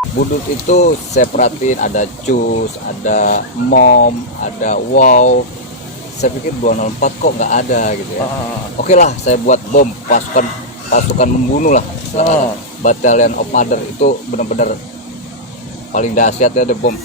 Budut itu saya perhatiin ada cus, ada mom, ada wow. Saya pikir 204 kok nggak ada gitu ya. Oke lah, saya buat bom pasukan membunuh lah. Battalion of Mother itu benar-benar paling dahsyat ya, ada bom.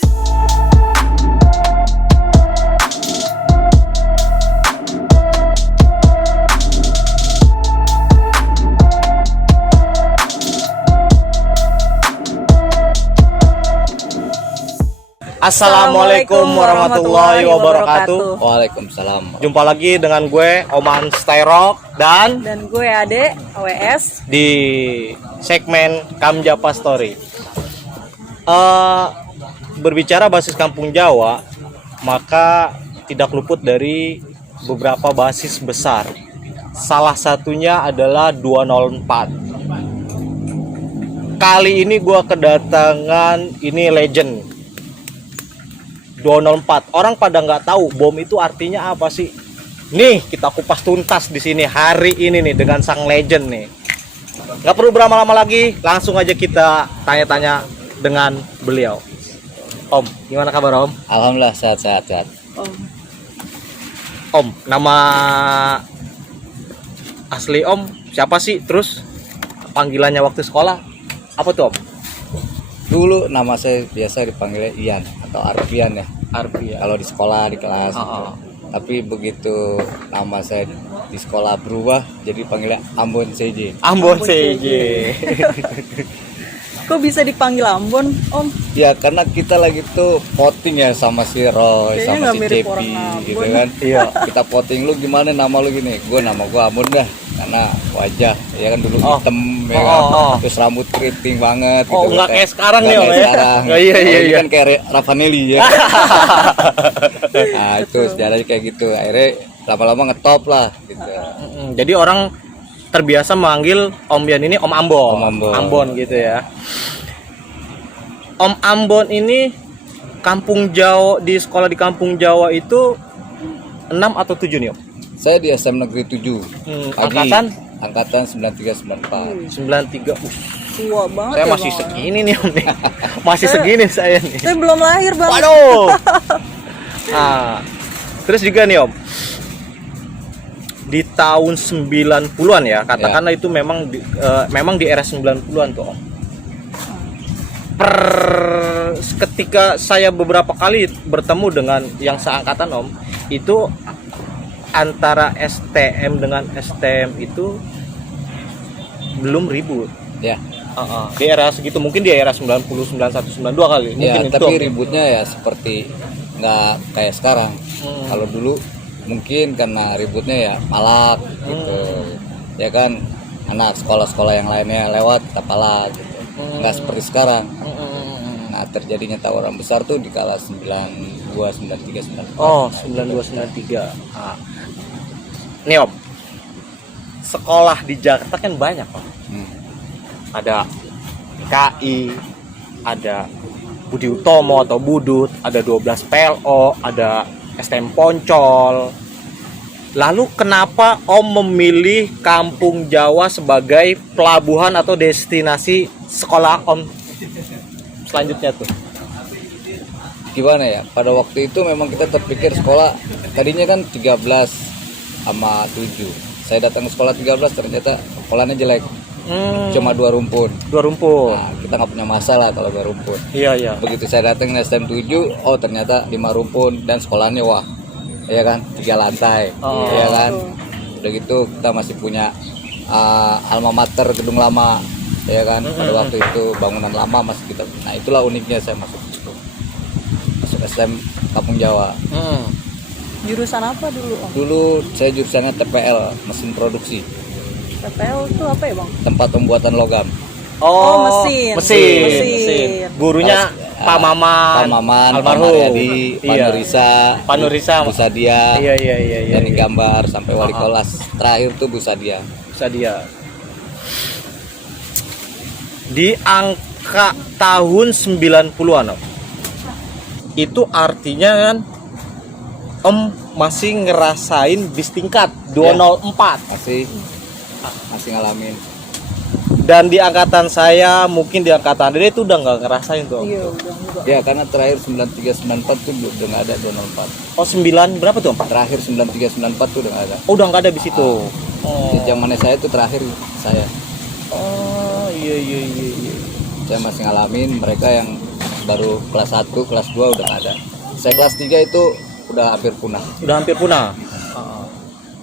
Assalamualaikum warahmatullahi wabarakatuh. Waalaikumsalam. Jumpa lagi dengan gue Oman Styrok dan gue Ade AWS di segmen Kamjapa Story. Berbicara basis kampung Jawa, maka tidak luput dari beberapa basis besar. Salah satunya adalah 204. Kali ini gue kedatangan ini legend 204. Orang pada nggak tahu bom itu artinya apa sih. Nih kita kupas tuntas di sini hari ini nih dengan sang legend nih. Nggak perlu berlama-lama lagi, langsung aja kita tanya-tanya dengan beliau. Om, gimana kabar Om? Alhamdulillah sehat-sehat. Om, nama asli Om siapa sih? Terus panggilannya waktu sekolah apa tuh Om? Dulu nama saya biasa dipanggilnya Ian atau Arfian ya. Arfian. Kalau di sekolah di kelas gitu. Tapi begitu nama saya di sekolah berubah jadi panggilnya Ambon CJ. Ambon CJ. Kok bisa dipanggil Ambon, Om? Ya karena kita lagi tuh voting ya sama si Roy, Kayaknya sama nggak si mirip Cepi orang Ambon. gitu kan. Iya. Kita voting, lu gimana nama lu gini? Nama gue Ambon dah. Karena wajah ya kan dulu hitam ya kan. Terus rambut keriting banget gitu. Nggak kayak sekarang nih Om ya. Sekarang. Iya. Kan kayak Ravanelli ya. Nah itu sejarahnya kayak gitu. Akhirnya lama-lama ngetop lah gitu. Jadi orang terbiasa memanggil Om Bian ini Om Ambon. Ambon gitu ya. Om Ambon ini kampung Jawa, di sekolah di kampung Jawa itu 6 atau 7 nih Om? Saya di SM Negeri 7. Angkatan 93 94. 93. Tua banget. Saya ya, masih Bang. segini nih Om nih. Masih segini saya nih. Saya belum lahir, Bang. Waduh. Terus juga nih Om. Di tahun 90-an ya, katakanlah itu memang di era 90-an tuh Om. Ketika saya beberapa kali bertemu dengan yang seangkatan Om, itu antara STM dengan STM itu belum ribut. Ya. Di era segitu, mungkin di era 90, 91, 92 kali. Ya, Mungkin tapi itu, ributnya ya seperti nggak kayak sekarang. Kalau dulu mungkin karena ributnya ya palak gitu. Ya kan anak sekolah-sekolah yang lainnya lewat kita palak gitu. Nggak seperti sekarang. Nah, terjadinya tawuran besar tuh di kala 92, 93, 94. Oh, 92, 93. Nih Om, sekolah di Jakarta kan banyak Om. Ada KI, ada Budi Utomo atau Budut, ada 12 PLO, ada STM Poncol. Lalu kenapa Om memilih Kampung Jawa sebagai pelabuhan atau destinasi sekolah Om selanjutnya tuh? Gimana ya? Pada waktu itu memang kita terpikir sekolah tadinya kan 13 sama 7. Saya datang ke sekolah 13 ternyata sekolahnya jelek. Cuma 2 rumpun. 2 rumpun. Nah, kita nggak punya masalah kalau 2 rumpun. Iya. Begitu saya datang ke STM 7, oh ternyata 5 rumpun dan sekolahnya wah. Ya kan, 3 lantai. Ya kan. Udah gitu kita masih punya alma mater gedung lama. Ya kan, pada waktu itu bangunan lama masih kita. Nah, itulah uniknya saya masuk situ. Masuk STM Kampung Jawa. Jurusan apa dulu, Om? Dulu saya jurusannya TPL, mesin produksi. TPL itu apa ya, Bang? Tempat pembuatan logam. Mesin. Gurunya Pak Maman, almarhum. Pak Nurisa, Bu Sadia. Iya. Dan gambar sampai wali kelas terakhir tuh Bu Sadia. Di angka tahun 90-an Om. Itu artinya kan Om masih ngerasain bis tingkat 204. Masih ngalamin. Dan di angkatan saya, mungkin di angkatan Dede itu udah nggak ngerasain tuh. Iya, udah enggak. Ya karena terakhir 93 94 tuh udah nggak ada 204. Oh 9 berapa tuh? Terakhir 93 94 tuh udah nggak ada. Oh udah nggak ada di situ. Di zamannya saya tuh terakhir saya. Oh iya. Saya masih ngalamin, mereka yang baru kelas 1, kelas 2 udah nggak ada. Saya kelas 3 itu udah hampir punah. Udah hampir punah.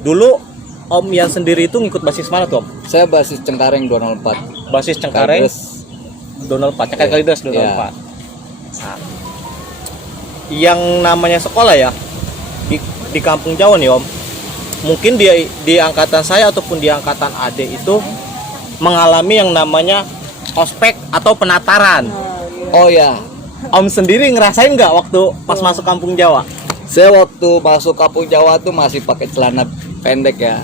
Dulu Om Yan sendiri itu ngikut basis mana tuh Om? Saya basis Cengkareng 204. Basis Cengkareng Kalideres. 204, Cengkareng Kalideres 204. Iya. Nah, yang namanya sekolah ya di Kampung Jawa nih Om, mungkin di angkatan saya ataupun di angkatan Ade itu mengalami yang namanya ospek atau penataran. Nah, iya. Oh ya, Om sendiri ngerasain nggak waktu pas masuk Kampung Jawa? saya waktu masuk Kampung Jawa tuh masih pakai celana pendek ya.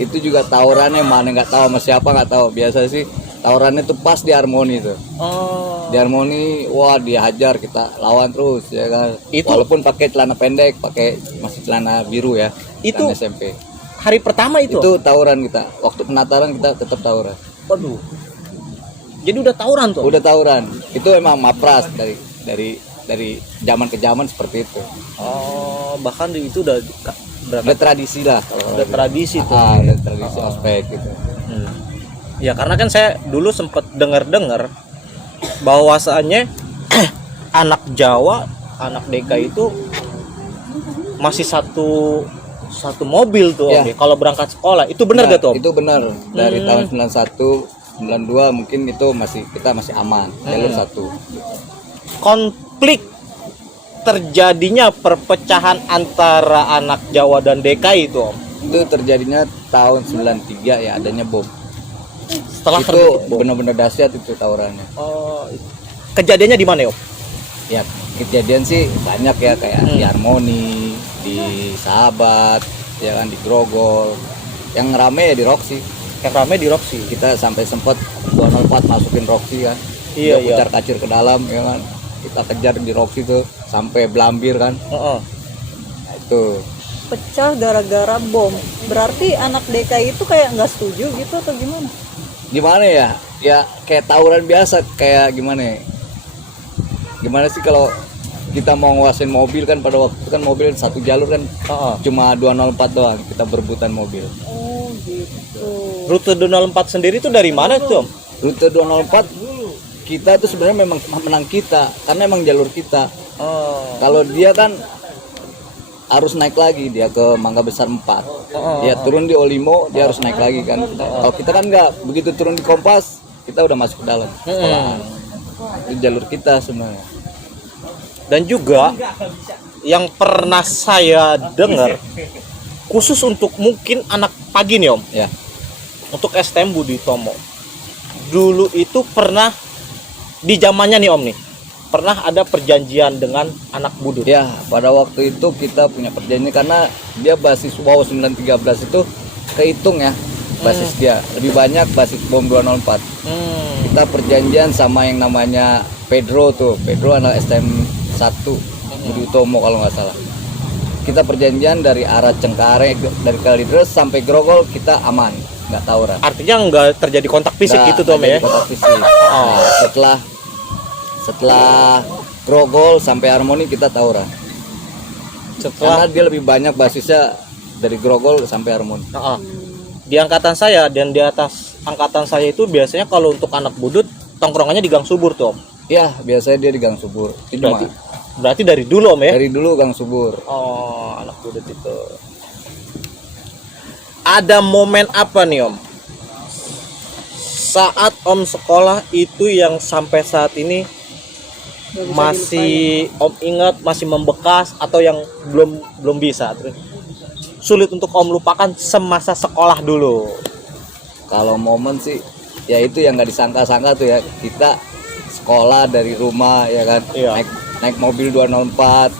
Itu juga tawurannya mana nggak tahu sama siapa nggak tahu. Biasa sih tawurannya tuh pas di Harmoni tuh. Oh. Di Harmoni, wah dihajar, kita lawan terus ya kan. Itu- Walaupun pakai celana pendek, pakai masih celana biru ya. Itu- celana SMP. Hari pertama itu? Itu tawuran kita. Waktu penataran kita tetap tawuran. Waduh. Jadi udah tawuran tuh? Udah tawuran. Itu emang mapras dari zaman ke zaman seperti itu. Oh, bahkan itu udah Udah tradisi lah kalau udah tradisi tuh. udah tradisi ospek gitu. Hmm. Ya karena kan saya dulu sempet dengar bahwasannya anak Jawa, anak DKI itu masih satu mobil tuh Ya. Om, kalau berangkat sekolah. Itu benar Nah, gak tuh Om? itu benar. Dari tahun 91, 92 mungkin itu kita masih aman. Jalur satu. Konflik terjadinya perpecahan antara anak Jawa dan DKI itu Om. Itu terjadinya tahun 93 ya, adanya bom. Setelah Itu terjadi bom. benar-benar dahsyat itu tawurannya. Oh, kejadiannya di mana Om? Ya, kejadian sih banyak ya, kayak di Harmoni, di Sahabat, ya kan, di Grogol. Yang rame ya di Roxy. Yang ramai di Roxy. Kita sampai sempat 204 masukin Roxy kan. Iya, iya. Putar kacir ke dalam ya kan. Kita kejar di Roxy tuh sampai Blambir kan. Heeh. Nah, itu. Pecah gara-gara bom. Berarti anak DKI itu kayak nggak setuju gitu atau gimana? Gimana ya? Ya kayak tawuran biasa, kayak gimana ya? Gimana sih kalau kita mau nguasain mobil kan, pada waktu itu kan mobil satu jalur kan Heeh. cuma 204 doang, kita berebutan mobil. Oh gitu. Rute 204 sendiri itu dari mana tuh Om? Rute 204 kita itu sebenarnya memang menang kita karena emang jalur kita. Oh. Kalau dia kan harus naik lagi, dia ke Mangga Besar 4. Dia turun di Olimo, dia harus naik lagi kan. Kalau kita kan nggak, begitu turun di Kompas kita udah masuk ke dalam sekolahan. Itu jalur kita sebenarnya. Dan juga yang pernah saya dengar khusus untuk mungkin anak pagi nih Om, Ya. untuk STM Budi Tomo. Dulu itu pernah di zamannya nih Om nih, pernah ada perjanjian dengan anak Budut. Ya, pada waktu itu kita punya perjanjian karena dia basis WOW 913 itu kehitung ya. Basis dia lebih banyak basis bom 204. Kita perjanjian sama yang namanya Pedro tuh. Pedro anak STM 1 Budi Utomo kalau nggak salah. Kita perjanjian dari arah Cengkareng, dari Kalideres sampai Grogol kita aman, nggak tawuran. Artinya nggak terjadi kontak fisik Nggak- gitu tuh Om nggak ya? jadi kontak fisik. Nah, setelah Grogol sampai Harmoni kita tawuran. Karena Setelah dia lebih banyak basisnya dari Grogol sampai Harmoni. Heeh. Di angkatan saya dan di atas angkatan saya itu biasanya kalau untuk anak Budut tongkrongannya di Gang Subur tuh Om. Ya, biasanya dia di Gang Subur. Itu cuma Berarti dari dulu Om ya? dari dulu Gang Subur. Oh, anak Budut itu. Ada momen apa nih Om? Saat Om sekolah itu yang sampai saat ini Nggak bisa masih Om ingat, masih membekas atau yang belum bisa terus sulit untuk Om lupakan semasa sekolah dulu? Kalau momen sih ya itu yang nggak disangka-sangka tuh ya, kita sekolah dari rumah ya kan, Iya. naik mobil 204,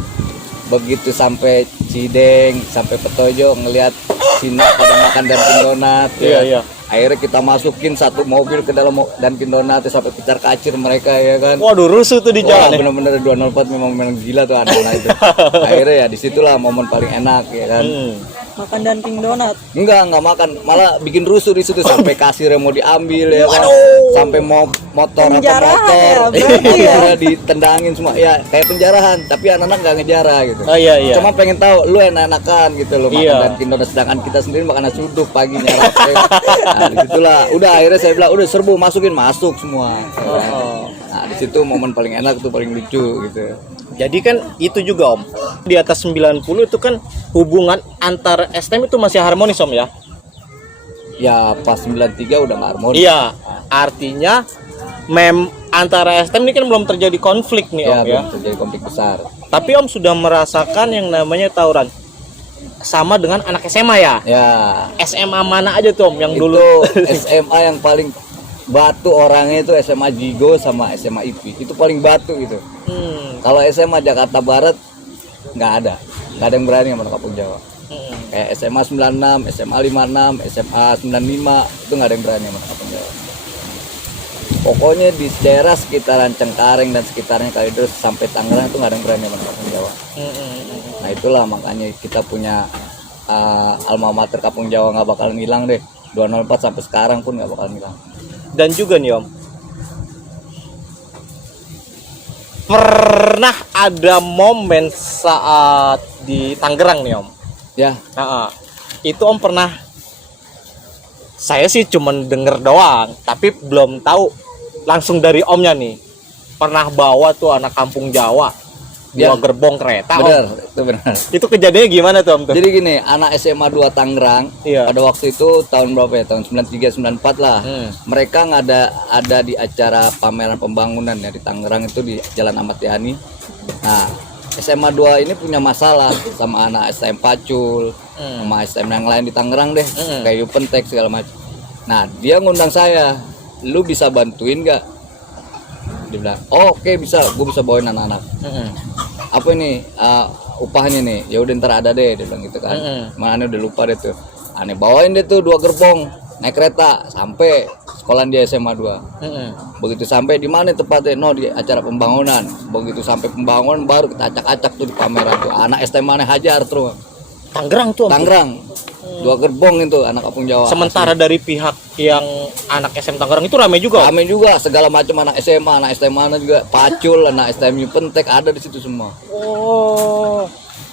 begitu sampai Cideng sampai Petojo ngelihat Cina pada makan Dunkin Donat ya. Iya, iya. Akhirnya kita masukin satu mobil ke dalam Dunkin Donat sampai picar kacir mereka ya kan. Waduh, rusuh tuh di Wah, jalan ya? bener-bener 204 memang gila tuh anak-anak itu. Akhirnya ya disitulah momen paling enak ya kan. Makan Dunkin Donat. Enggak makan, malah bikin rusuh di situ sampai kasirnya mau diambil ya kan. Sampai mau motor atau Penjarahan motor ya, berarti ya. udah ditendangin semua. Ya kayak penjarahan, tapi anak-anak enggak ngejara gitu. Oh iya iya. Cuma pengen tahu lu enak-enakan gitu loh makan Iya. Dunkin Donat, sedangkan kita sendiri makan nasi uduk paginya. Nah, disitulah udah akhirnya saya bilang udah serbu masuk semua. Nah, di situ momen paling enak tuh, paling lucu gitu. Jadi kan itu juga Om, di atas 90 itu kan hubungan antar STM itu masih harmonis Om ya? Ya pas 93 udah nggak harmonis. Iya, artinya antara STM ini kan belum terjadi konflik nih Om ya. belum terjadi konflik besar. Tapi Om sudah merasakan yang namanya tawuran sama dengan anak SMA ya? Ya, SMA mana aja tuh Om yang itu dulu? SMA yang paling batu orangnya itu SMA Jigo sama SMA IP. Itu paling batu gitu. Kalau SMA Jakarta Barat nggak ada yang berani sama Kampung Jawa. Kayak SMA 96, SMA 56, SMA 95 itu nggak ada yang berani sama Kampung Jawa. Pokoknya di daerah sekitaran Cengkareng dan sekitarnya Kalideres sampai Tangerang itu nggak ada yang berani sama Kampung Jawa. Nah itulah makanya kita punya alma mater Kampung Jawa nggak bakalan hilang deh. 204 sampai sekarang pun nggak bakalan hilang. Dan juga nih Om, pernah ada momen saat di Tangerang nih Om. Ya, Itu Om pernah, saya sih cuman denger doang, tapi belum tahu langsung dari Omnya nih. Pernah bawa tuh anak Kampung Jawa Ya. 2 gerbong kereta benar, Om. itu benar. Itu kejadiannya gimana tuh Om tuh? Jadi gini, anak SMA 2 Tangerang Iya. pada waktu itu tahun berapa ya? Tahun 93 94 lah. Mereka ada di acara pameran pembangunan ya di Tangerang itu di Jalan Ahmad Yani. Nah, SMA 2 ini punya masalah sama anak STM Pacul, sama STM yang lain di Tangerang deh, kayak Yupentek segala macam. Nah, dia ngundang saya, "Lu bisa bantuin gak?" Dia bilang, "Oh, oke bisa, gue bisa bawain anak-anak." Apa ini upahnya nih? Ya udah ntar ada deh, dia bilang gitu kan. Mana udah lupa deh tuh. Aneh bawain deh tuh 2 gerbong naik kereta sampai sekolah dia SMA 2. Begitu sampai di mana tepatnya? No, di acara pembangunan. Begitu sampai pembangunan baru kita acak-acak tuh di pameran tuh. Anak STM mana hajar terus. Tangerang tuh Om. Tangerang. 2 gerbong itu anak Kampung Jawa. Sementara dari pihak yang anak SM Tangerang itu ramai juga Om. Rame juga segala macam anak SMA, anak STM mana juga, Pacul, anak STM Yupentek ada di situ semua. Oh,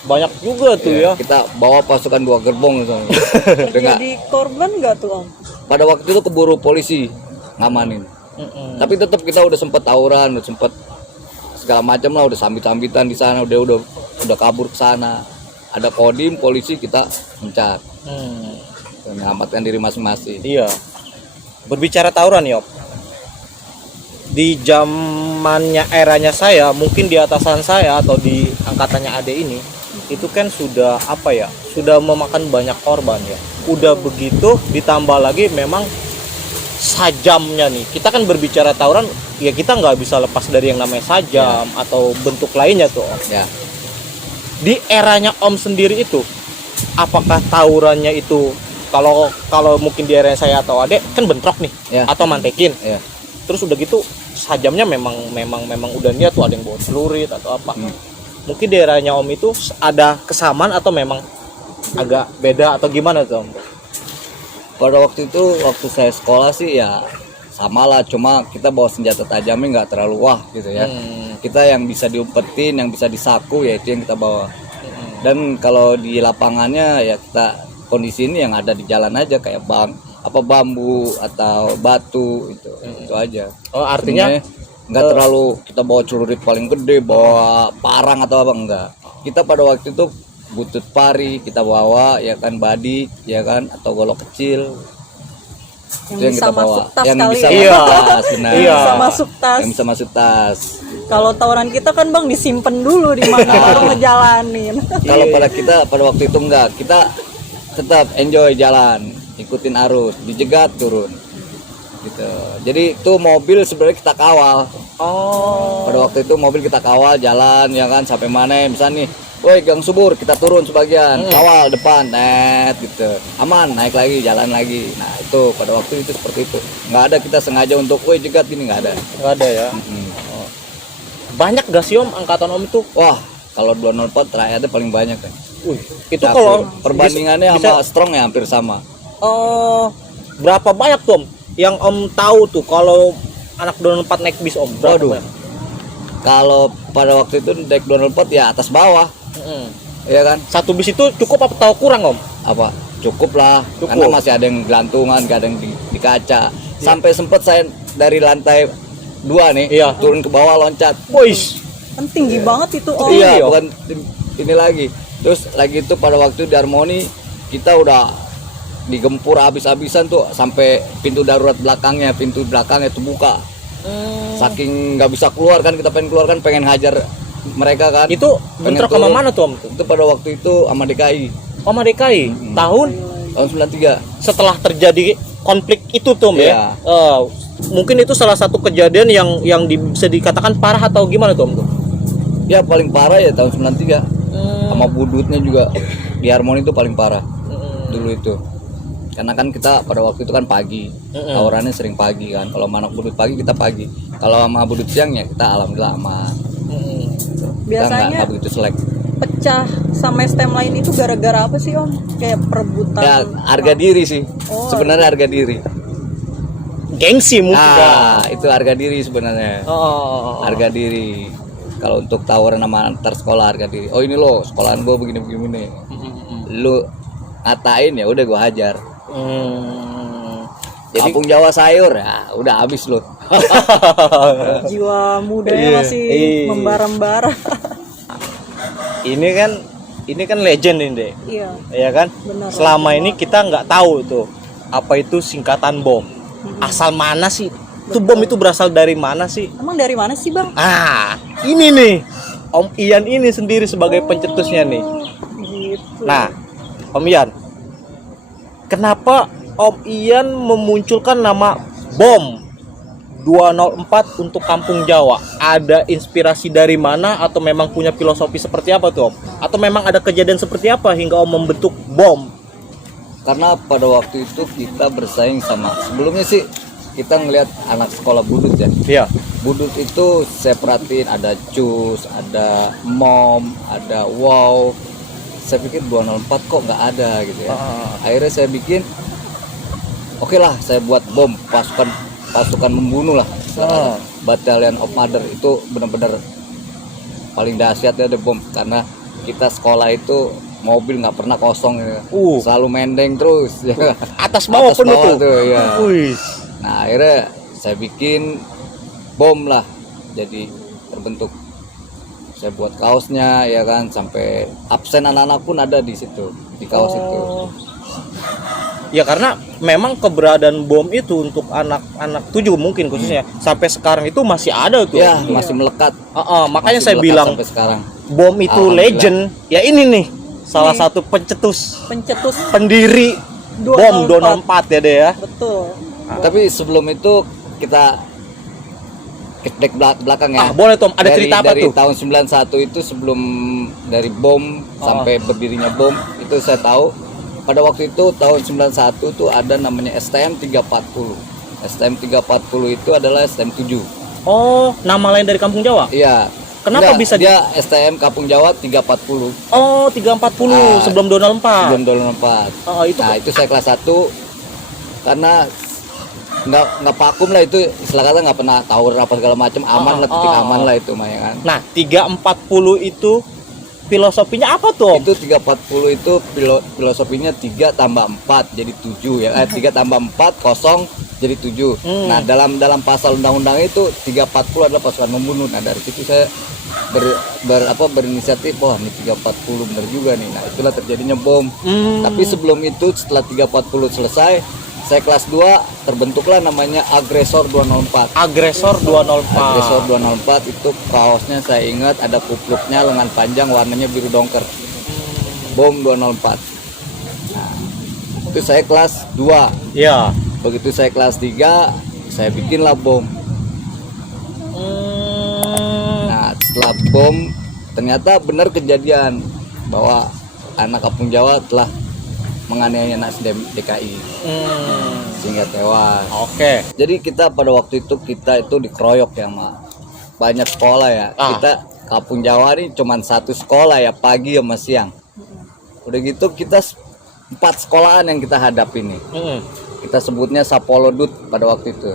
banyak juga tuh ya. Kita bawa pasukan 2 gerbong misalnya. Dengan Jadi korban nggak tuh Om? pada waktu itu keburu polisi ngamanin. Tapi tetap kita udah sempet tawuran, udah sempet segala macam lah, udah sambit-sambitan di sana, udah kabur ke sana. Ada kodim polisi, kita mencar, menyelamatkan diri masing-masing. Iya. Berbicara tawuran ya, Om. Di zamannya eranya saya, mungkin di atasan saya atau di angkatannya Ade ini, itu kan sudah apa ya? Sudah memakan banyak korban ya. Udah begitu ditambah lagi memang sajamnya nih. Kita kan berbicara tawuran, ya kita nggak bisa lepas dari yang namanya sajam atau bentuk lainnya tuh, Om. Ya, Di eranya Om sendiri itu, apakah tawurannya itu kalau mungkin di eranya saya atau Ade kan bentrok nih, Ya. atau mantekin. ya. Terus udah gitu sajamnya memang udah niat tuh, ada yang bawa celurit atau apa. Mungkin di eranya Om itu ada kesamaan atau memang agak beda atau gimana tuh Om? Pada waktu itu, waktu saya sekolah sih ya sama lah, cuma kita bawa senjata tajamnya nggak terlalu wah gitu ya. Kita yang bisa diumpetin, yang bisa disaku ya itu yang kita bawa. Dan kalau di lapangannya ya kita kondisi ini yang ada di jalan aja kayak bambu atau batu itu aja. Oh, artinya Sebenarnya nggak terlalu kita bawa celurit paling gede, bawa parang atau apa, enggak. Kita pada waktu itu butut pari kita bawa ya kan, badik ya kan, atau golok kecil. Yang Itu bisa masuk tas yang kali bisa ya. masuk tas, benar. Iya. Bisa masuk tas. Yang bisa masuk tas. Kalau tawuran kita kan Bang disimpan dulu di mana baru ngejalanin. Kalau pada kita pada waktu itu enggak, kita tetap enjoy jalan, ikutin arus, dijegat turun gitu. Jadi itu mobil sebenarnya kita kawal. oh, Pada waktu itu mobil kita kawal jalan ya kan, sampai mana misalnya nih, woi Gang Subur, kita turun sebagian, kawal depan, net gitu, aman, naik lagi, jalan lagi. Nah itu pada waktu itu seperti itu, nggak ada kita sengaja untuk woi jegat gini, nggak ada. nggak ada ya. Banyak gak sih Om angkatan Om itu? Wah kalau 204 terakhirnya paling banyak kan. Itu Tapi kalau perbandingannya bisa- sama Strong ya hampir sama. Oh, berapa banyak tuh Om yang Om tahu tuh kalau anak 24 naik bis Om? Berapa Waduh. banyak? Kalau pada waktu itu naik 204 ya atas bawah, Mm-mm. ya kan? Satu bis itu cukup apa tahu kurang Om? Apa? Cukup lah, Cukup. karena masih ada yang gelantungan, ada yang di kaca. Sampai sempet saya dari lantai 2 nih, Iya. turun ke bawah loncat. Boys. Kan tinggi banget itu Om. Iya. Iya, bukan ini lagi. Terus lagi itu pada waktu di Harmoni kita udah digempur habis-habisan tuh sampai pintu darurat belakangnya, pintu belakangnya tuh buka. Saking nggak bisa keluar kan, kita pengen keluar kan, pengen hajar mereka kan. Itu Pengen bentrok sama turun. mana tuh Om? Itu pada waktu itu sama DKI Sama DKI. Tahun tahun 93. setelah terjadi konflik itu tuh Om ya. Iya. Mungkin itu salah satu kejadian yang bisa dikatakan parah atau gimana tuh Om tuh? Ya paling parah ya tahun 93. Sama budutnya juga di Harmoni itu paling parah dulu itu. Karena kan kita pada waktu itu kan pagi, tawurannya sering pagi kan. Kalau mana budut pagi kita pagi. Kalau sama budut siang ya kita alhamdulillah aman. Kita Biasanya nggak begitu selek. pecah sama STM lain itu gara-gara apa sih Om? Kayak perebutan. Ya harga diri sih. Oh. Sebenarnya harga diri. Gengsi mungkin. Ah, itu harga diri sebenarnya. Oh. Harga diri. Kalau untuk tawuran sama antar sekolah harga diri. Oh ini loh sekolahan gua begini. Lu ngatain ya udah gua hajar. Jadi Kampung Jawa sayur ya udah habis lo. Jiwa mudanya Iya. masih Iya. membara-bara. ini kan legend ini deh, Iya. ya kan? Benar. Selama ini kita nggak tahu tuh apa itu singkatan bom. Asal mana sih? Itu bom itu berasal dari mana sih? Emang dari mana sih Bang? Ah, ini nih. Om Ian ini sendiri sebagai pencetusnya nih. Gitu. Nah, Om Ian, kenapa Om Ian memunculkan nama bom 204 untuk Kampung Jawa? Ada inspirasi dari mana atau memang punya filosofi seperti apa tuh Om? Atau memang ada kejadian seperti apa hingga Om membentuk bom? Karena pada waktu itu kita bersaing sama sebelumnya sih kita ngelihat anak sekolah budut ya. Iya. Budut itu saya perhatiin ada cus, ada mom, ada wow. Saya pikir 204 kok nggak ada gitu ya. Akhirnya saya bikin, oke lah saya buat bom pasukan membunuh lah. Battalion of Mother itu benar-benar paling dahsyat ya ada bom, karena kita sekolah itu mobil nggak pernah kosong ya. Selalu mendeng terus ya. Atas bawah Atas penuh bawah tuh. tuh, ya. Wih. Nah akhirnya saya bikin bom lah, jadi terbentuk. Saya buat kaosnya ya kan, sampai absen anak-anak pun ada di situ, di kaos itu. Ya karena memang keberadaan bom itu untuk anak-anak 7 mungkin khususnya sampai sekarang itu masih ada tuh. Ya masih melekat. Makanya Masih saya melekat bilang sampai sekarang. bom itu Alhamdulillah. legend. Ya ini nih salah Nih. satu pencetus Pencetus pendiri bom 204 ya deh ya. betul. Tapi sebelum itu kita flashback belakang ya. Boleh Tom, ada cerita apa dari tuh? tahun 91 itu sebelum dari bom sampai berdirinya bom itu saya tahu pada waktu itu tahun 91 tuh ada namanya STM 340. STM 340 itu adalah STM 7. Oh, nama lain dari Kampung Jawa? Iya. Kenapa bisa dia STM Kampung Jawa 340 Oh, 340 sebelum 204. sebelum 204. Itu Nah, itu saya kelas 1 karena nggak vakum lah itu, istilah kata nggak pernah tawur apa segala macam, aman lah, titik aman lah itu mah ya kan. Nah, 340 itu filosofinya apa tuh? Itu 340 itu filosofinya 3 tambah 4 jadi 7 ya. 3 tambah 4 kosong jadi 7. Nah, dalam pasal undang-undang itu 340 adalah pasukan membunuh. Nah, dari situ saya berinisiatif, wah ini 340 bener juga nih. Nah, itulah terjadinya bom. Tapi sebelum itu setelah 340 selesai, saya kelas 2 terbentuklah namanya Agresor 204. Agresor 204. Agresor 204 itu kaosnya saya ingat ada kupluknya, lengan panjang, warnanya biru dongker. Bom 204. Nah, itu saya kelas 2. Iya. Begitu saya kelas 3, saya bikinlah bom. Nah, setelah bom ternyata benar kejadian bahwa anak Kampung Jawa telah menganiaya anak SDM DKI sehingga tewas. Oke. Jadi kita pada waktu itu dikeroyok ya sama banyak sekolah ya. Kita Kampung Jawa ini cuma satu sekolah ya, pagi sama siang. Udah gitu kita 4 sekolahan yang kita hadapi nih. Kita sebutnya Sapolodut pada waktu itu.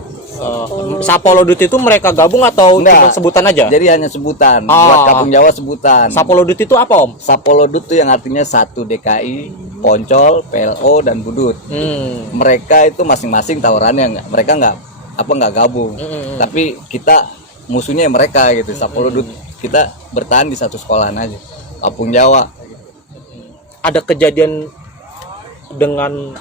Sapolodut itu mereka gabung atau cuma sebutan aja? Jadi hanya sebutan. Buat Kampung Jawa sebutan. Sapolodut itu apa, Om? Sapolodut itu yang artinya 1 DKI, Poncol, PLO dan Budut. Mereka itu masing-masing tawurannya mereka nggak gabung. Tapi kita musuhnya mereka gitu. Sapolodut kita bertahan di satu sekolahan aja. Kampung Jawa. Ada kejadian dengan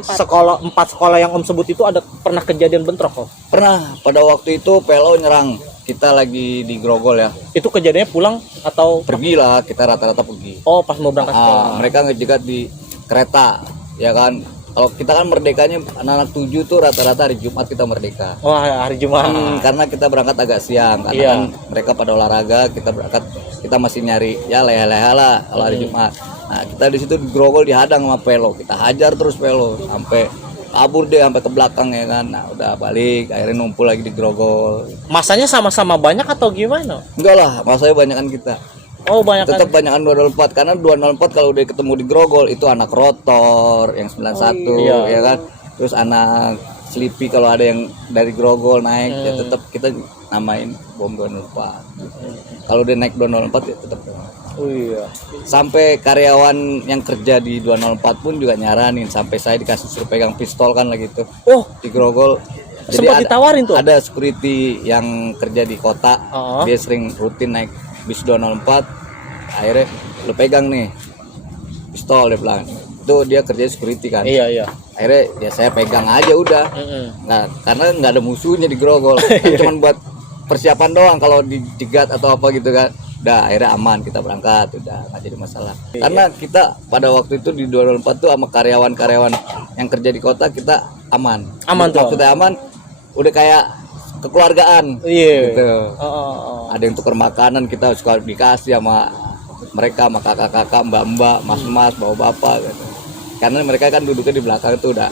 sekolah 4 sekolah yang Om sebut itu ada pernah kejadian bentrok kok? Pernah pada waktu itu PLO nyerang kita lagi di Grogol ya. Itu kejadiannya pulang atau Pergilah, kita rata-rata pergi. oh pas mau berangkat sekolah? Mereka ngejegat di kereta ya kan. Kalau kita kan merdekanya anak-anak 7 tuh rata-rata hari Jumat kita merdeka. Wah, hari Jumat. Karena kita berangkat agak siang karena kan mereka pada olahraga, kita berangkat kita masih nyari ya leha-leha lah kalau hari Jumat. Nah, kita di situ di Grogol dihadang sama PLO. Kita hajar terus PLO sampai kabur deh sampai ke belakang ya kan. Nah, udah balik, akhirnya numpul lagi di Grogol. Masanya sama-sama banyak atau gimana? Enggak lah, masanya banyakan kita. Oh, banyak. Tetap banyakan 204 karena 204 kalau udah ketemu di Grogol itu anak rotor yang 91 ya kan. Terus anak Sleepy kalau ada yang dari Grogol naik ya tetap kita namain bom 204. Kalau dia naik 204 ya tetap. Oh iya. Sampai karyawan yang kerja di 204 pun juga nyaranin, sampai saya dikasih suruh pegang pistol kan lagi tuh. Oh, di Grogol. sempat ditawarin tuh. Ada security yang kerja di kota. Dia sering rutin naik bis 204. Akhirnya lu pegang nih pistol dia bilang. Itu dia kerja security kan. Iya. Akhirnya ya saya pegang aja udah. Nah, karena nggak ada musuhnya di Grogol. Cuman buat persiapan doang kalau dijegat atau apa gitu kan. Udah akhirnya aman kita berangkat, udah nggak jadi masalah. Karena kita pada waktu itu di 204 tuh sama karyawan-karyawan yang kerja di kota kita aman. Tuh. Maksudnya aman, udah kayak kekeluargaan. Gitu. Ada yang tukar makanan kita suka dikasih sama mereka, sama kakak-kakak, mbak-mbak, mas-mas, bapak-bapak gitu. Karena mereka kan duduknya di belakang tuh udah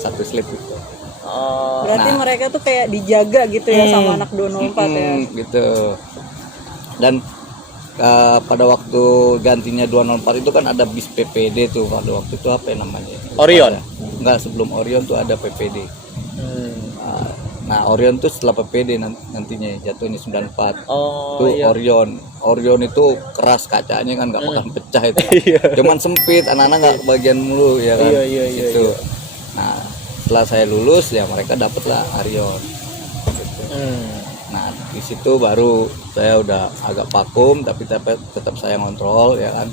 satu slip gitu. Berarti mereka tuh kayak dijaga gitu ya sama anak 204 ya. Gitu. Dan pada waktu gantinya 204 itu kan ada bis PPD tuh. Pada waktu itu apa namanya? Orion? Enggak, sebelum Orion tuh ada PPD. Nah, Orion tuh setelah PPD nantinya jatuhnya 94. Tuh Orion itu keras kacanya kan nggak bakal pecah itu. Cuman sempit, anak-anak nggak bagian mulu ya kan. Gitu. Nah, setelah saya lulus ya mereka dapatlah Orion. Gitu. Nah, di situ baru saya udah agak vakum tapi tetap saya ngontrol ya kan.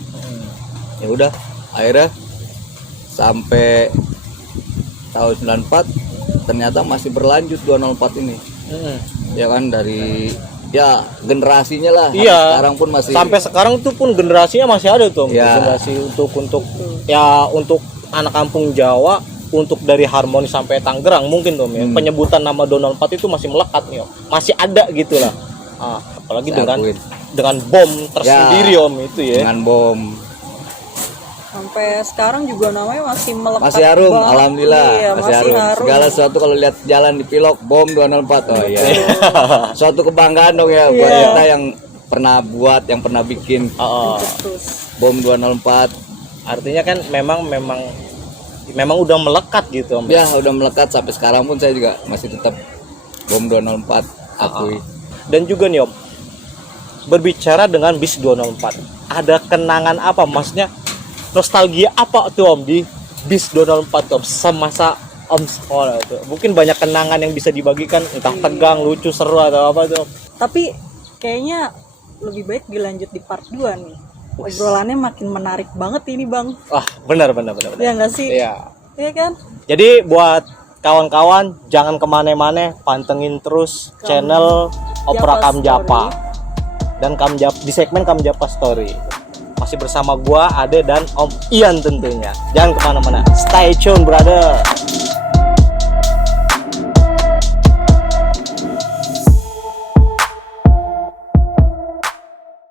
Ya udah, akhirnya sampai tahun 94 ternyata masih berlanjut 204 ini. Ya kan dari generasinya lah. Sekarang pun masih sampai sekarang tuh pun generasinya masih ada tuh. Generasi untuk anak kampung Jawa, untuk dari Harmoni sampai Tangerang mungkin tuh ya. Penyebutan nama 204 itu masih melekat nih, Om. Masih ada gitu lah. Apalagi dengan bom tersendiri Om itu ya. Dengan bom. Sampai sekarang juga namanya masih melekat. Masih harum, banget. alhamdulillah. Iya, masih harum. Segala sesuatu kalau lihat jalan di Pilok bom 204. Oh iya. Suatu kebanggaan dong ya buat kita yang pernah buat, yang pernah bikin bom 204. Artinya kan memang udah melekat gitu Om. Ya, udah melekat sampai sekarang pun saya juga masih tetap bom 204 akui. Dan juga nih Om, berbicara dengan bis 204, ada kenangan apa, maksudnya nostalgia apa tuh Om di bis 204 Om semasa Om sekolah tuh? Mungkin banyak kenangan yang bisa dibagikan, entah tegang, lucu, seru atau apa tuh. Tapi kayaknya lebih baik dilanjut di part 2 nih. Obrolannya makin menarik banget ini Bang. Wah, benar. Ya nggak sih? Iya. Iya kan? Jadi buat kawan-kawan jangan kemana-mana, pantengin terus channel Opera Kamjapa dan di segmen Kamjapa Story. Masih bersama gua, Ade dan Om Ian tentunya. Jangan kemana-mana. Stay tune, brother.